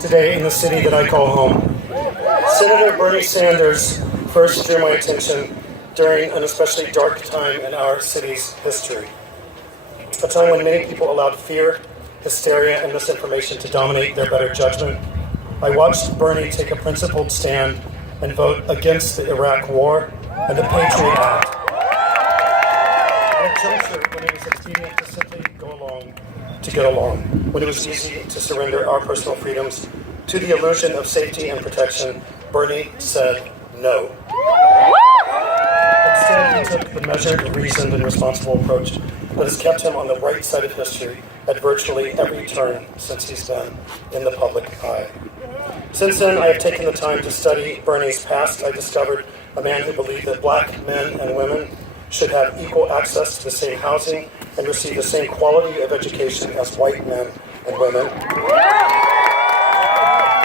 today in the city that I call home. Senator Bernie Sanders first drew my attention during an especially dark time in our city's history. A time when many people allowed fear, hysteria, and misinformation to dominate their better judgment. I watched Bernie take a principled stand and vote against the Iraq War and the Patriot Act. At a juncture when it was expedient to simply go along to get along, when it was easy to surrender our personal freedoms to the illusion of safety and protection, Bernie said no. Instead, he took the measured, reasoned, and responsible approach that has kept him on the right side of history at virtually every turn since he's been in the public eye. Since then, I have taken the time to study Bernie's past. I discovered a man who believed that black men and women should have equal access to the same housing and receive the same quality of education as white men and women. The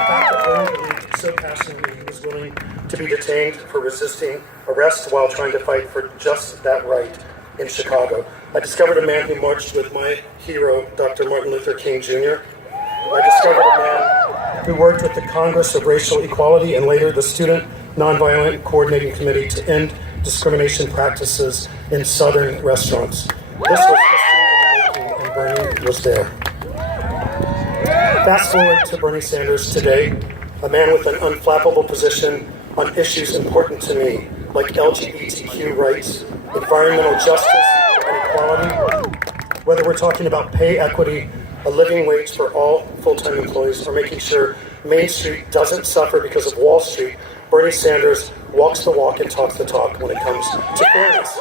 fact that Bernie believed so passionately he was willing to be detained for resisting arrest while trying to fight for just that right in Chicago. I discovered a man who marched with my hero, Dr. Martin Luther King Jr. I discovered a man who worked with the Congress of Racial Equality and later the Student Nonviolent Coordinating Committee to end discrimination practices in Southern restaurants. This was history in the making, and Bernie was there. Fast forward to Bernie Sanders today, a man with an unflappable position on issues important to me, like LGBTQ rights, environmental justice, and equality. Whether we're talking about pay equity, a living wage for all full-time employees, or making sure Main Street doesn't suffer because of Wall Street, Bernie Sanders walks the walk and talks the talk when it comes to fairness.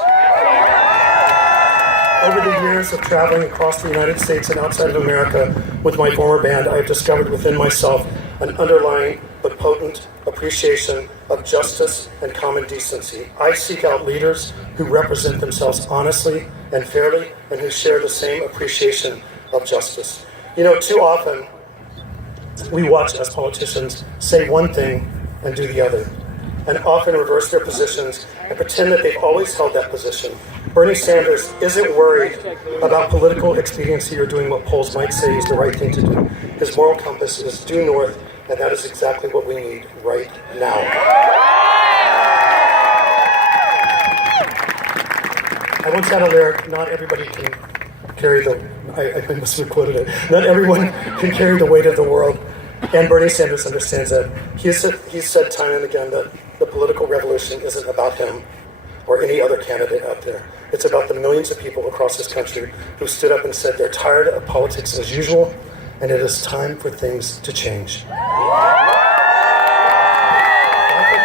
Over the years of traveling across the United States and outside of America with my former band, I have discovered within myself an underlying but potent appreciation of justice and common decency. I seek out leaders who represent themselves honestly and fairly and who share the same appreciation of justice. You know, too often we watch as politicians say one thing and do the other, and often reverse their positions and pretend that they've always held that position. Bernie Sanders isn't worried about political expediency or doing what polls might say is the right thing to do. His moral compass is due north, and that is exactly what we need right now. I once had a lyric, not everybody can carry the, I must have quoted it, not everyone can carry the weight of the world, and Bernie Sanders understands that. He's said time and again that the political revolution isn't about him or any other candidate out there. It's about the millions of people across this country who stood up and said they're tired of politics as usual, and it is time for things to change. I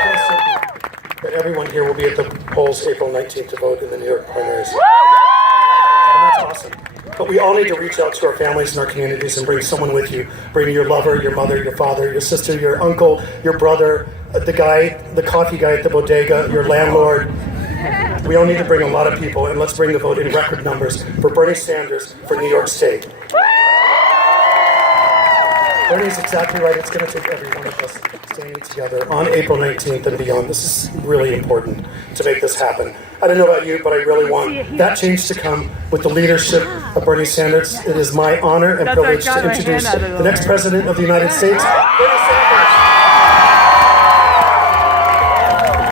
feel certain that everyone here will be at the polls April 19th to vote in the New York primaries. And that's awesome. But we all need to reach out to our families and our communities and bring someone with you. Bring your lover, your mother, your father, your sister, your uncle, your brother, the coffee guy at the bodega, your landlord. We all need to bring a lot of people, and let's bring the vote in record numbers for Bernie Sanders for New York State. Bernie's exactly right. It's going to take every one of us standing together on April 19th and beyond. This is really important to make this happen. I don't know about you, but I really want that change to come with the leadership of Bernie Sanders. It is my honor and privilege to introduce the next president of the United States, Bernie Sanders.